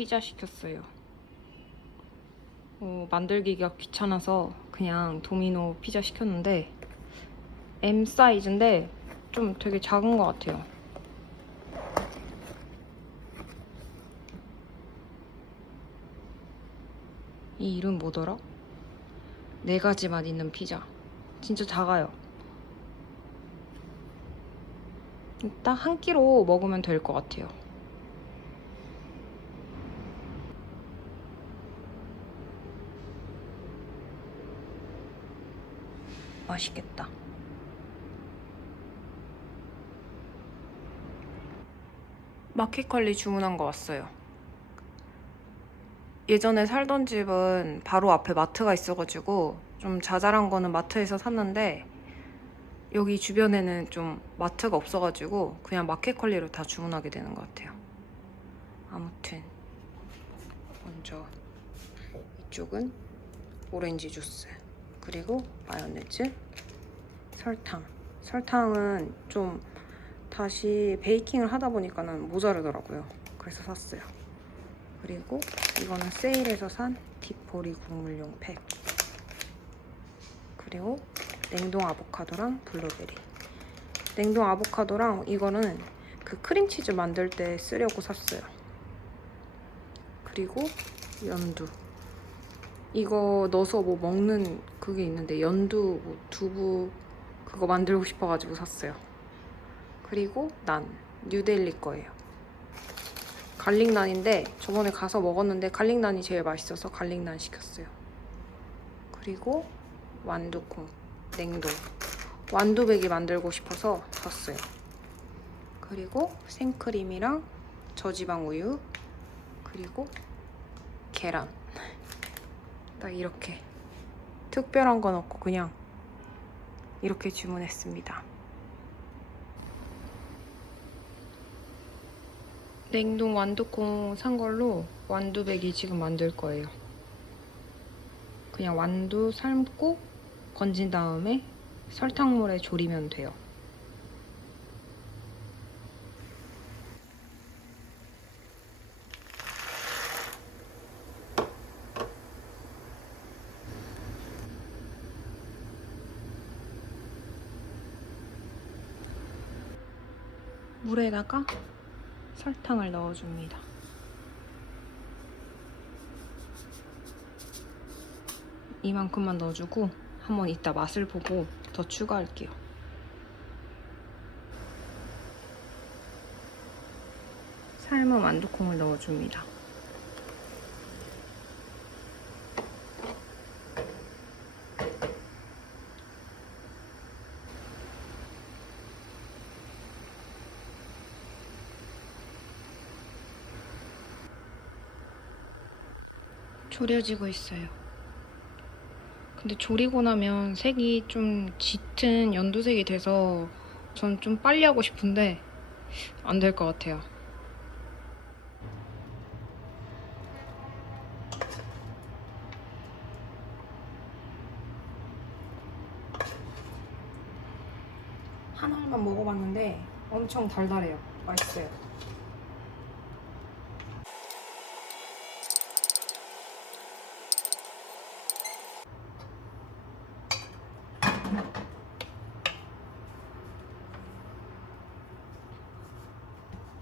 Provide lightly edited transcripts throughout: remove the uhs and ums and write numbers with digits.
피자 시켰어요. 만들기가 귀찮아서 그냥 도미노 피자 시켰는데 M 사이즈인데 좀 되게 작은 것 같아요. 이 이름 뭐더라? 4가지 맛 있는 피자. 진짜 작아요. 딱 한 끼로 먹으면 될 것 같아요. 맛있겠다. 마켓컬리 주문한 거 왔어요. 예전에 살던 집은 바로 앞에 마트가 있어가지고 좀 자잘한 거는 마트에서 샀는데 여기 주변에는 좀 마트가 없어가지고 그냥 마켓컬리로 다 주문하게 되는 것 같아요. 아무튼 먼저 이쪽은 오렌지 주스, 그리고 마요네즈, 설탕은 좀 다시 베이킹을 하다 보니까는 모자르더라고요. 그래서 샀어요. 그리고 이거는 세일해서 산 디포리 국물용 팩, 그리고 냉동 아보카도랑 블루베리. 냉동 아보카도랑 이거는 그 크림치즈 만들 때 쓰려고 샀어요. 그리고 연두. 이거 넣어서 뭐 먹는 그게 있는데 연두 뭐 두부 그거 만들고 싶어가지고 샀어요. 그리고 난 뉴델리 거예요. 갈릭난인데 저번에 가서 먹었는데 갈릭난이 제일 맛있어서 갈릭난 시켰어요. 그리고 완두콩 냉동. 완두배기 만들고 싶어서 샀어요. 그리고 생크림이랑 저지방 우유, 그리고 계란. 딱 이렇게 특별한 건 없고 그냥 이렇게 주문했습니다. 냉동 완두콩 산 걸로 완두배기 지금 만들 거예요. 그냥 완두 삶고 건진 다음에 설탕물에 졸이면 돼요. 물에다가 설탕을 넣어줍니다. 이만큼만 넣어주고 한번 이따 맛을 보고 더 추가할게요. 삶은 완두콩을 넣어줍니다. 졸여지고 있어요. 근데 졸이고 나면 색이 좀 짙은 연두색이 돼서 전 좀 빨리 하고 싶은데 안 될 것 같아요. 한 알만 먹어봤는데 엄청 달달해요. 맛있어요.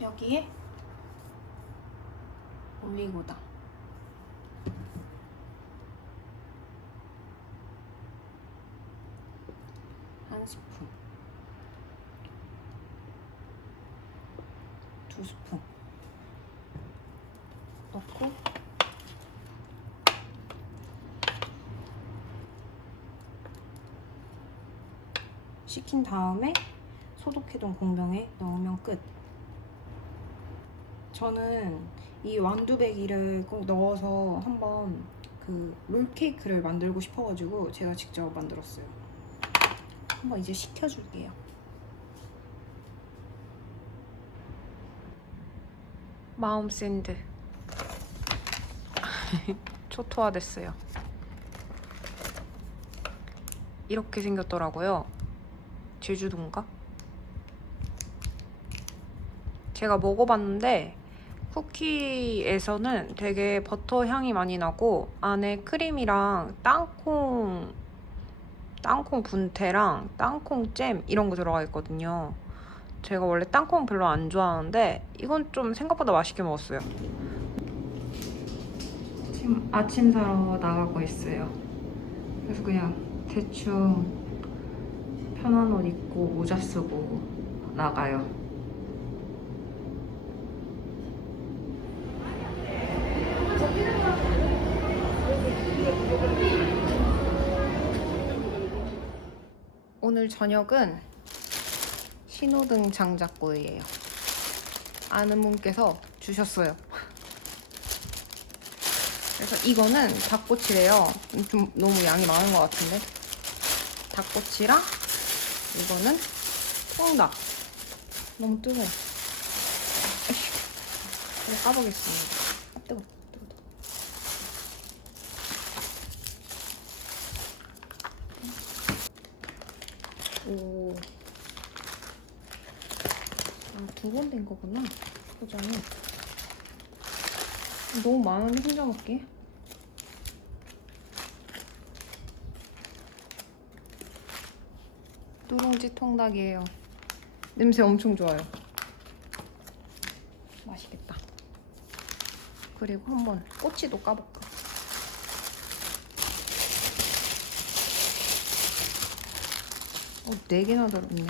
여기에 올리고당, 한 스푼, 2스푼 넣고 식힌 다음에 소독해둔 공병에 넣으면 끝. 저는 이 완두배기를 꼭 넣어서 한번 그 롤케이크를 만들고 싶어가지고 제가 직접 만들었어요. 한번 이제 식혀줄게요. 마음 샌드 초토화됐어요. 이렇게 생겼더라고요. 제주도인가? 제가 먹어봤는데 쿠키에서는 되게 버터 향이 많이 나고 안에 크림이랑 땅콩 분태랑 땅콩 잼 이런 거 들어가 있거든요. 제가 원래 땅콩 별로 안 좋아하는데 이건 좀 생각보다 맛있게 먹었어요. 지금 아침 사러 나가고 있어요. 그래서 그냥 대충 편한 옷 입고 모자 쓰고 나가요. 오늘 저녁은 신호등 장작구이예요. 아는 분께서 주셨어요. 그래서 이거는 닭꼬치래요. 좀 너무 양이 많은 것 같은데. 닭꼬치랑 이거는 통닭. 너무 뜨거워. 에휴. 이거 까보겠습니다. 아, 뜨거워. 오. 아, 2번 된 거구나. 포장이. 너무 많은데 혼자 먹기? 누룽지 통닭이에요. 냄새 엄청 좋아요. 맛있겠다. 그리고 한번 꼬치도 까볼까? 어, 4개나 들었네.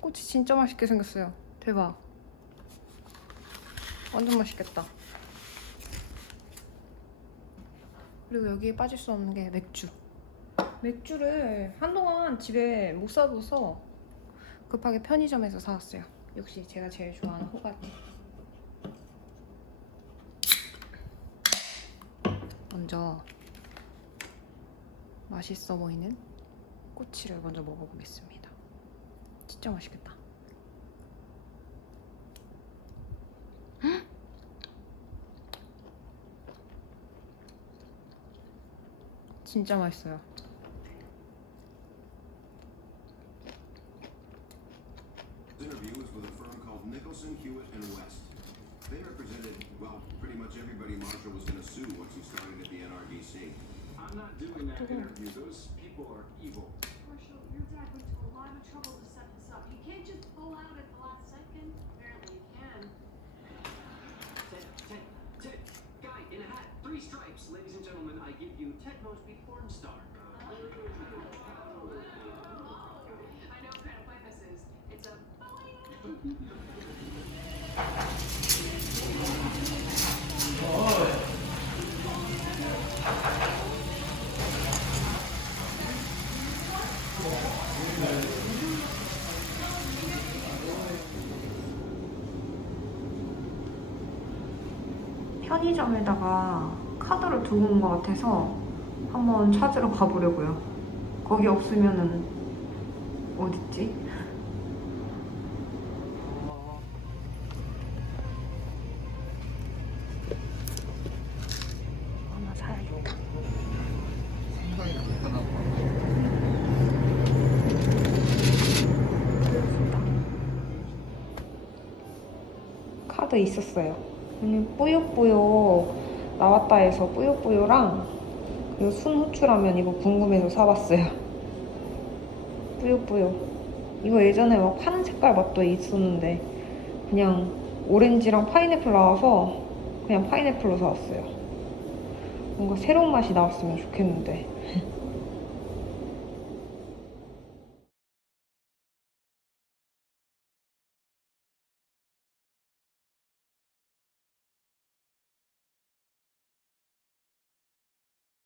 꼬치 진짜 맛있게 생겼어요. 대박. 완전 맛있겠다. 그리고 여기에 빠질 수 없는 게 맥주. 맥주를 한동안 집에 못 사둬서 급하게 편의점에서 사왔어요. 역시 제가 제일 좋아하는 호가지. 먼저 맛있어 보이는 꼬치를 먼저 먹어보겠습니다. 진짜 맛있겠다. 진짜 맛있어요. Interview was with a firm called Nicholson, Hewitt, and West. They represented, well, pretty much everybody Marshall was going to sue once he started at the NRDC. I'm not doing that interview. Those people are evil. Marshall, your dad went to a lot of trouble to set this up. You can't just pull out at the last second. Apparently you can. Ted, guy in a hat, 3 stripes. Ladies and gentlemen, I give you Ted Mosby, porn star. I know what kind of play this is. It's a boing. 편의점에다가 카드를 두고 온 것 같아서 한번 찾으러 가보려고요. 거기 없으면은 어딨지? 하나 사야겠다. 생각이 불편하고 카드 있었어요. 뿌요뿌요 나왔다 해서 뿌요뿌요랑 그리고 순후추라면 이거 궁금해서 사봤어요. 뿌요뿌요. 이거 예전에 막 파는 색깔 맛도 있었는데 그냥 오렌지랑 파인애플 나와서 그냥 파인애플로 사왔어요. 뭔가 새로운 맛이 나왔으면 좋겠는데